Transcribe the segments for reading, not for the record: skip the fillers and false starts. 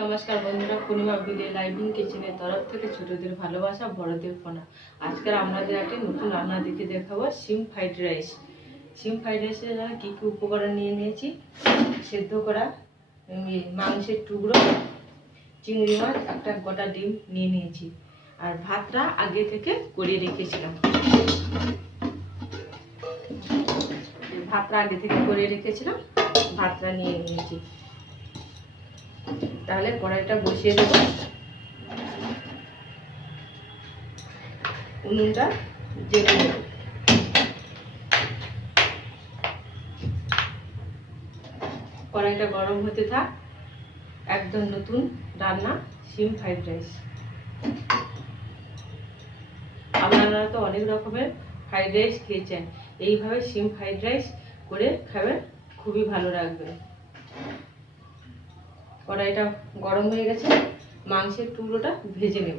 নমস্কার বন্ধুরা, পূর্ণিমা বিলে লাইভিং কিচেনের তরফ থেকে ছোটদের ভালোবাসা বড়দের প্রণাম। আজকে আপনাদের একটা নতুন রান্না দিকে দেখাবো শিম ফ্রাইড রাইস। শিম ফ্রাইড রাইসের জন্য কী কী উপকরণ নিয়ে নিয়েছি: সেদ্ধ করা মাংসের টুকরো, চিংড়ি মাছ, একটা গোটা ডিম নিয়ে নিয়েছি, আর ভাতটা আগে থেকে করে রেখেছিলাম। ভাতটা নিয়ে নিয়েছি। তাহলে কড়াইটা বসিয়ে দেব, উনুনটা জ্বেলে দেব। কড়াইটা গরম হতে থাক। একদম নতুন রান্না শিম ফ্রাইড রাইস। আপনারা তো অনেক রকমের ফ্রাইড রাইস খেয়েছেন, এইভাবে শিম ফ্রাইড রাইস করে খাবেন, খুবই ভালো লাগবে। কড়াইটা গরম হয়ে গেছে, মাংসের টুকরোটা ভেজে নেব।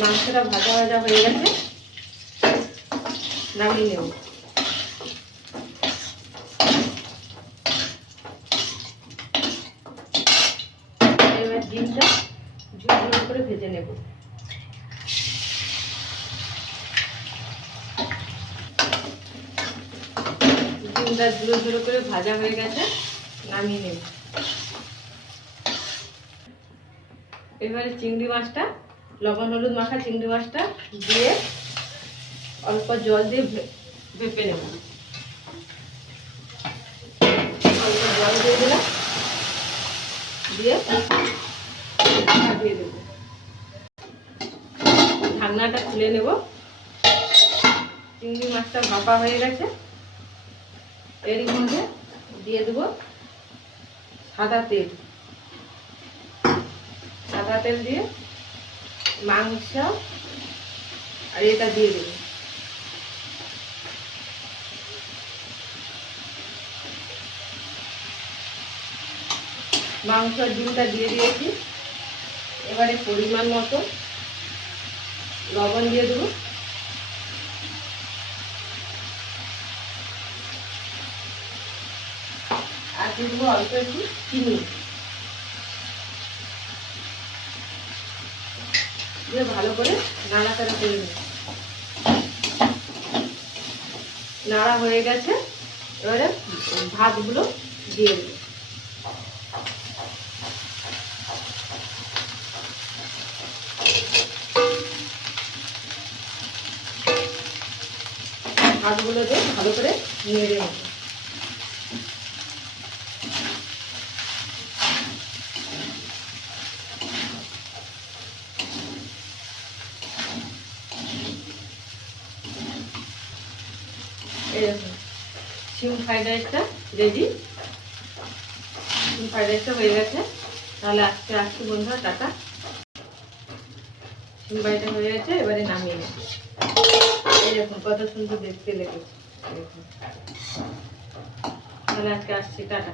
মাংসটা ভাজা ভাজা হয়ে গেছে, নামিয়ে নেব। এবার ডিমটা ঝুরঝুর করে ভেজে নেব। ডিমটা ঝুরো ঝুরো করে ভাজা হয়ে গেছে, নামিয়ে নেব। এবারে চিংড়ি মাছটা, লবণ হলুদ মাখা চিংড়ি মাছটা দিয়ে অল্প জল দিয়ে ভেপে নেব। অল্প জল দিয়ে দিলাম, দিয়ে দেবো। ঢাকনাটা খুলে নেব। চিংড়ি মাছটা ভাপা হয়ে গেছে, এর মধ্যে দিয়ে দেবো সাদা তেল। সাদা তেল দিয়ে মাংস আর এটা দিয়ে দেব। মাংস আর ডিমটা দিয়ে দিয়েছি। এবারে পরিমাণ মতো লবণ দিয়ে দেবো, আর দিয়ে দেবো অল্প একটু চিনি। দিয়ে ভালো করে নাড়াচাড়া করে নেব। নাড়া হয়ে গেছে, এবারে ভাতগুলো দিয়ে দেব। ভাতগুলো দিয়ে ভালো করে নেড়ে নেব। এরকম শিম ফ্রাইড রাইসটা রেডি। শিম ফ্রাইড রাইসটা হয়ে গেছে। তাহলে আজকে আসছি বন্ধুরা, টাটা। শিম ফ্রাইডটা হয়ে গেছে, এবারে নামিয়ে নেব। এরকম কত সুন্দর দেখতে লেগেছে। তাহলে আজকে আসছি, টাটা।